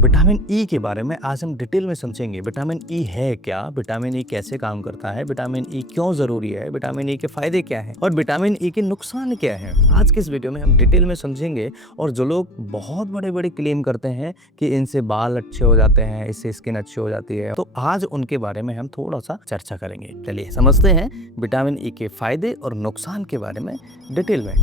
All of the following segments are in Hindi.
विटामिन ई के बारे में आज हम डिटेल में समझेंगे। विटामिन ई है क्या, विटामिन ई कैसे काम करता है, विटामिन ई क्यों जरूरी है, विटामिन ई के फायदे क्या हैं और विटामिन ई के नुकसान क्या हैं। आज के इस वीडियो में हम डिटेल में समझेंगे। और जो लोग बहुत बड़े बड़े क्लेम करते हैं कि इनसे बाल अच्छे हो जाते हैं, इससे स्किन अच्छी हो जाती है, तो आज उनके बारे में हम थोड़ा सा चर्चा करेंगे। चलिए समझते हैं विटामिन ई के फायदे और नुकसान के बारे में डिटेल में।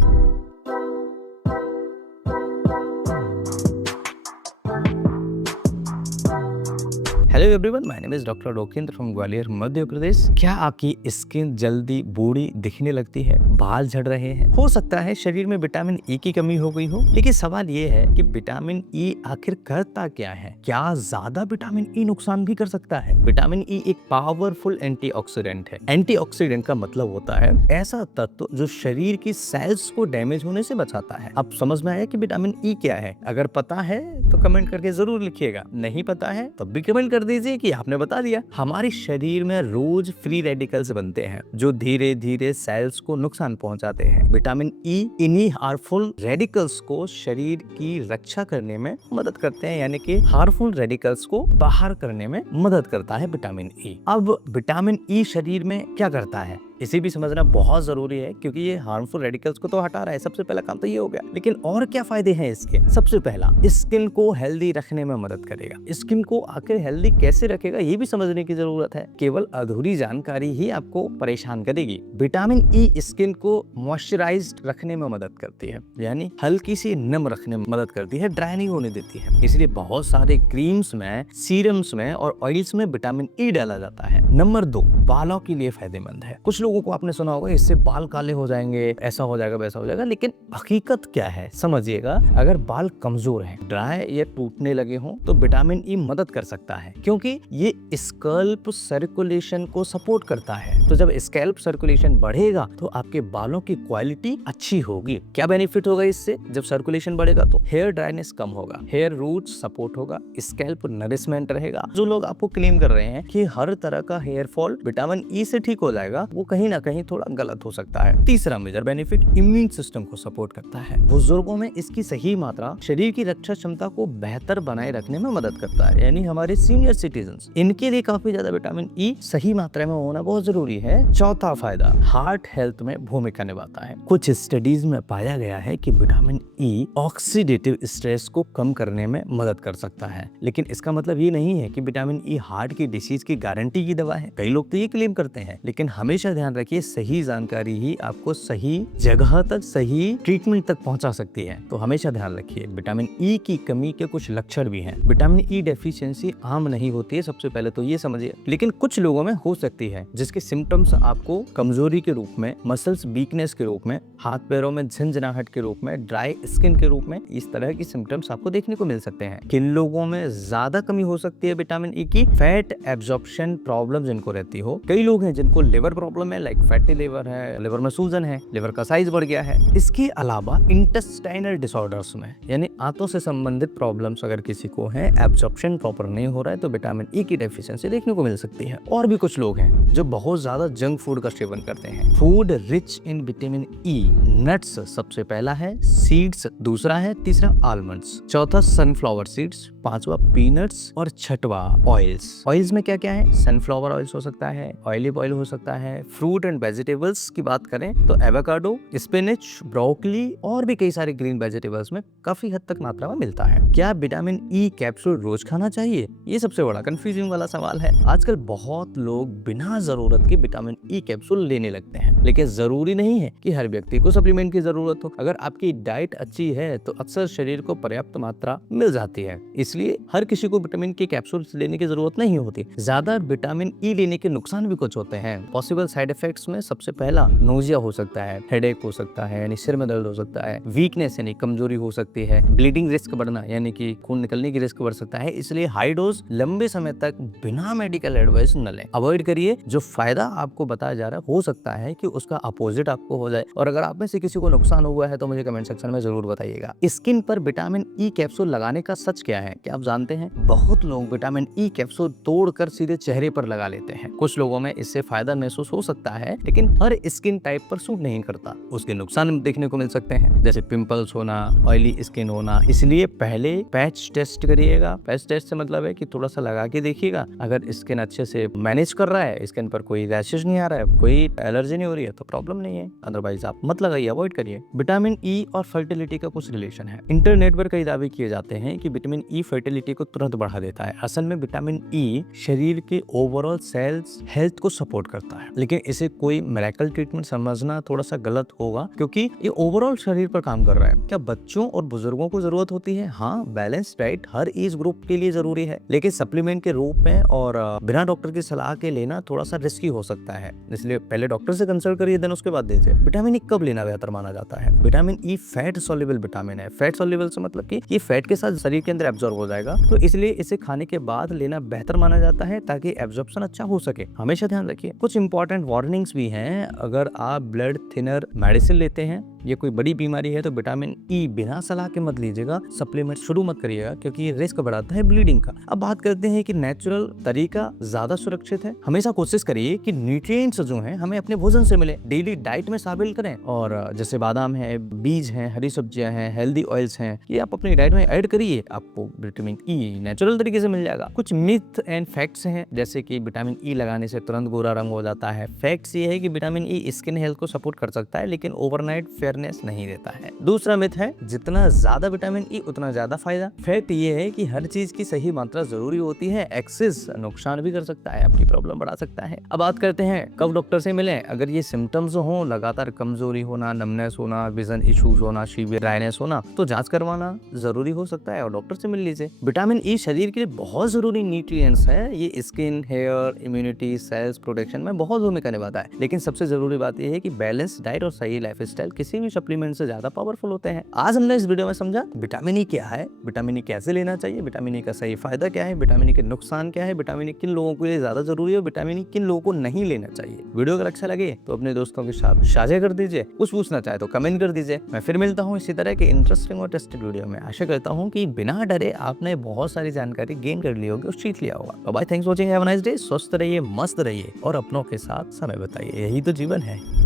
Hello everyone, my name is doctor Rokendra from Gwalior, Madhya Pradesh. क्या आपकी स्किन जल्दी बूढ़ी दिखने लगती है, बाल झड़ रहे हैं? हो सकता है शरीर में विटामिन ई की कमी हो गई हो। लेकिन सवाल ये है कि विटामिन ई आखिर करता क्या है? क्या ज्यादा विटामिन ई नुकसान भी कर सकता है? विटामिन ई एक पावरफुल एंटीऑक्सीडेंट है। एंटीऑक्सीडेंट का मतलब होता है ऐसा तत्व जो शरीर की सेल्स को डैमेज होने से बचाता है। अब समझ में आया कि विटामिन ई क्या है? अगर पता है तो कमेंट करके जरूर लिखिएगा, नहीं पता है तो भी कमेंट कर दीजिए कि आपने बता दिया। हमारे शरीर में रोज फ्री रेडिकल्स बनते हैं जो धीरे धीरे सेल्स को नुकसान पहुंचाते हैं। विटामिन ई इन्हीं हार्मफुल रेडिकल्स को शरीर की रक्षा करने में मदद करते हैं, यानी कि हार्मफुल रेडिकल्स को बाहर करने में मदद करता है विटामिन ई। अब विटामिन ई शरीर में क्या करता है इसे भी समझना बहुत जरूरी है, क्योंकि ये हार्मफुल रेडिकल्स को तो हटा रहा है। सबसे पहला काम तो ये हो गया। लेकिन और क्या फायदे हैं इसके? सबसे पहला, स्किन को हेल्दी रखने में मदद करेगा। स्किन को आखिर हेल्दी कैसे रखेगा ये भी समझने की जरूरत है। केवल अधूरी जानकारी ही आपको परेशान करेगी। विटामिन ई स्किन को मॉइस्चराइज्ड रखने में मदद करती है, यानी हल्की सी नम रखने में मदद करती है, ड्राई नहीं होने देती है। इसलिए बहुत सारे क्रीम्स में, सीरम्स में और ऑयल्स में विटामिन ई डाला जाता है। नंबर 2, बालों के लिए फायदेमंद है। कुछ लोगों को आपने सुना होगा इससे बाल काले हो जाएंगे, ऐसा हो जाएगा, वैसा हो जाएगा, लेकिन हकीकत क्या है समझिएगा। अगर बाल कमजोर हैं, ड्राई या टूटने लगे हों, तो विटामिन ई मदद कर सकता है, क्योंकि ये स्कैल्प सर्कुलेशन को सपोर्ट करता है। तो जब स्कैल्प सर्कुलेशन बढ़ेगा तो आपके बालों की क्वालिटी अच्छी होगी। क्या बेनिफिट होगा इससे? जब सर्कुलेशन बढ़ेगा तो हेयर ड्राइनेस कम होगा, हेयर रूट सपोर्ट होगा, स्कैल्प नरिशमेंट रहेगा। जो लोग आपको क्लेम कर रहे हैं कि हर तरह का हेयर फॉल विटामिन ई से ठीक हो जाएगा, वो कहीं ना कहीं थोड़ा गलत हो सकता है। तीसरा मेजर बेनिफिट, इम्यून सिस्टम को सपोर्ट करता है। बुजुर्गों में इसकी सही मात्रा शरीर की रक्षा क्षमता को बेहतर बनाए रखने में मदद करता है, यानी हमारे सीनियर सिटीजन्स, इनके लिए काफी ज्यादा विटामिन ई सही मात्रा में होना बहुत जरूरी है। चौथा फायदा, हार्ट हेल्थ में भूमिका निभाता है। कुछ स्टडीज में पाया गया है कि विटामिन ई ऑक्सीडेटिव स्ट्रेस को कम करने में मदद कर सकता है। लेकिन इसका मतलब ये नहीं है कि विटामिन ई हार्ट की डिसीज की गारंटी की दवा है। कई लोग तो ये क्लेम करते हैं, लेकिन हमेशा ध्यान रखिए सही जानकारी ही आपको सही जगह तक, सही ट्रीटमेंट तक पहुंचा सकती है। तो हमेशा ध्यान रखिए। विटामिन ई की कमी के कुछ लक्षण भी हैं। विटामिन ई डेफिशिएंसी आम नहीं होती है, सबसे पहले तो ये समझिए, लेकिन कुछ लोगों में हो सकती है, जिसके सिम्टम्स आपको कमजोरी के रूप में, मसल्स वीकनेस के रूप में, हाथ पैरों में झंझनाहट के रूप में, ड्राई स्किन के रूप में, इस तरह की सिम्टम्स आपको देखने को मिल सकते हैं। किन लोगों में ज्यादा कमी हो सकती है विटामिन ई की? फैट एब्जॉर्प्शन प्रॉब्लम जिनको रहती हो। कई लोग हैं जिनको लिवर प्रॉब्लम है, लाइक फैटी लिवर है, लिवर में सूजन है, लिवर का साइज बढ़ गया है। इसके अलावा इंटेस्टाइनल डिसऑर्डर्स में, यानी आंतों से संबंधित प्रॉब्लम्स अगर किसी को है, एब्जॉर्प्शन प्रॉपर नहीं हो रहा है, तो विटामिन ई की डेफिशिएंसी देखने को मिल सकती है। और भी कुछ लोग हैं जो बहुत ज्यादा जंक फूड का सेवन करते हैं। Food rich in vitamin E, nuts सबसे पहला है, सीड्स दूसरा है, तीसरा आलमंड्स, चौथा सनफ्लावर सीड्स, पांचवा पीनट्स और छठवा ऑयल्स। ऑयल्स में क्या क्या है? सनफ्लावर ऑयल्स हो सकता है, ऑलिव ऑयल हो सकता है। फ्रूट एंड वेजिटेबल्स की बात करें तो एवोकाडो, स्पिनच, ब्रोकली और भी कई सारे ग्रीन वेजिटेबल्स में काफी हद तक मात्रा में मिलता है। क्या विटामिन ई कैप्सूल रोज खाना चाहिए? ये सबसे बड़ा कंफ्यूजिंग वाला सवाल है। आजकल बहुत लोग बिना जरूरत के विटामिन ई कैप्सूल लेने लगते हैं, लेकिन जरूरी नहीं है कि हर व्यक्ति को सप्लीमेंट की जरूरत हो। अगर आपकी डाइट अच्छी है तो अक्सर शरीर को पर्याप्त मात्रा मिल जाती है, इसलिए हर किसी को विटामिन के कैप्सूल लेने की जरूरत नहीं होती। ज्यादा विटामिन ई लेने के नुकसान भी कुछ होते हैं। पॉसिबल साइड इफेक्ट्स में सबसे पहला, नोजिया हो सकता है, हेडेक हो सकता है, यानी सिर में दर्द हो सकता है, वीकनेस यानी कमजोरी हो सकती है, ब्लीडिंग रिस्क बढ़ना यानी कि खून निकलने की रिस्क बढ़ सकता है। इसलिए हाई डोज लंबे समय तक बिना मेडिकल एडवाइस न लें, अवॉइड करिए। जो फायदा आपको बताया जा रहा है हो सकता है कि उसका अपोजिट आपको हो जाए। और अगर आप में से किसी को नुकसान हुआ है तो मुझे कमेंट सेक्शन में जरूर बताइएगा। स्किन पर विटामिन ई कैप्सूल लगाने का सच क्या है, क्या आप जानते हैं? बहुत लोग विटामिन ई कैप्सूल तोड़कर सीधे चेहरे पर लगा लेते हैं। कुछ लोगों में इससे फायदा महसूस हो सकता सकता है, लेकिन हर स्किन टाइप पर सूट नहीं करता। उसके नुकसान देखने को मिल सकते हैं, जैसे पिंपल्स होना, ऑयली स्किन होना। इसलिए पहले पैच टेस्ट करिएगा। पैच टेस्ट से मतलब है कि थोड़ा सा लगा के देखिएगा, अगर स्किन अच्छे से मैनेज कर रहा है, स्किन पर कोई रैशेज नहीं आ रहा है, कोई एलर्जी नहीं हो रही है, तो प्रॉब्लम नहीं है। अदरवाइज आप मत लगाइए, अवॉइड करिए। विटामिन ई और फर्टिलिटी का कुछ रिलेशन है। इंटरनेट पर कई दावे किए जाते हैं कि विटामिन ई फर्टिलिटी को तुरंत बढ़ा देता है। असल में विटामिन ई शरीर के ओवरऑल सेल्स हेल्थ को सपोर्ट करता है, लेकिन इसे कोई मिरेकल ट्रीटमेंट समझना थोड़ा सा गलत होगा, क्योंकि ये ओवरऑल शरीर पर काम कर रहा है। क्या बच्चों और बुजुर्गों को जरूरत होती है? हाँ, बैलेंस डाइट हर एज ग्रुप के लिए जरूरी है, लेकिन सप्लीमेंट के रूप में और बिना डॉक्टर की सलाह के लेना थोड़ा सा रिस्की हो सकता है। इसलिए पहले डॉक्टर से कंसल्ट करिए, देन उसके बाद दीजिए। विटामिन ई कब लेना बेहतर माना जाता है? Vitamin E fat soluble vitamin है। फैट सॉल्युबल से मतलब कि ये फैट के साथ शरीर के अंदर एब्जॉर्ब हो जाएगा, तो इसलिए इसे खाने के बाद लेना बेहतर माना जाता है, ताकि एब्जॉर्प्शन अच्छा हो सके। हमेशा ध्यान रखिए। कुछ इंपॉर्टेंट वार्निंग्स भी हैं। अगर आप ब्लड थिनर मेडिसिन लेते हैं, ये कोई बड़ी बीमारी है, तो विटामिन ई बिना सलाह के मत लीजिएगा, सप्लीमेंट शुरू मत करिएगा, क्योंकि ये रिस्क बढ़ाता है ब्लीडिंग का। अब बात करते हैं कि नेचुरल तरीका ज्यादा सुरक्षित है। हमेशा कोशिश करिए कि न्यूट्रिएंट्स जो हैं हमें अपने भोजन से मिले, डेली डाइट में शामिल करें। और जैसे बादाम है, बीज हैं, हरी सब्जियां हैं, हेल्दी ऑयल्स हैं, ये आप अपनी डाइट में ऐड करिए, आपको विटामिन ई नेचुरल तरीके से मिल जाएगा। कुछ मिथ एंड फैक्ट्स हैं, जैसे कि विटामिन ई लगाने से तुरंत गोरा रंग हो जाता है। फैक्ट्स ये है कि विटामिन ई स्किन हेल्थ को सपोर्ट कर सकता है, लेकिन ओवरनाइट फेयरनेस नहीं देता है। दूसरा मिथ है, जितना ज्यादा विटामिन ई उतना ज्यादा फायदा। फैक्ट ये है कि हर चीज की सही मात्रा जरूरी होती है। एक्सेस नुकसान भी कर सकता है, आपकी प्रॉब्लम बढ़ा सकता है। अब बात करते हैं कब डॉक्टर से मिलें। अगर ये सिम्टम्स हो, लगातार कमजोरी होना, नमनेस होना, विजन इश्यूज होना, सीवियर ड्राइनेस होना, तो जांच करवाना जरूरी हो सकता है और डॉक्टर से मिल लीजिए। विटामिन ई शरीर के लिए बहुत जरूरी न्यूट्रिएंट्स है। ये skin, hair, immunity, cells protection में बहुत भूमिका निभाता है। लेकिन सबसे जरूरी बात यह है कि बैलेंस डाइट और सही लाइफस्टाइल किसी भी सप्लीमेंट से ज्यादा पावरफुल होते हैं। आज हमने इस वीडियो में समझा विटामिन ई क्या है, विटामिन ई कैसे लेना चाहिए, विटामिन ई का सही फायदा क्या है, विटामिन ई के नुकसान क्या है, विटामिन ई किन लोगों के लिए ज्यादा जरूरी है, विटामिन ई किन लोगों को नहीं लेना चाहिए। वीडियो अगर अच्छा लगे तो अपने दोस्तों के साथ साझा कर दीजिए। कुछ पूछना चाहे तो कमेंट कर दीजिए। मैं फिर मिलता हूँ इसी तरह के इंटरेस्टिंग और टेस्टेड वीडियो में। आशा करता हूँ कि बिना डरे आपने बहुत सारी जानकारी गेन कर ली होगी और सीख लिया होगा। Bye, thanks for watching, have a nice day. स्वस्थ रहिए, मस्त रहिए और अपनों के साथ समय बताइए। यही तो जीवन है।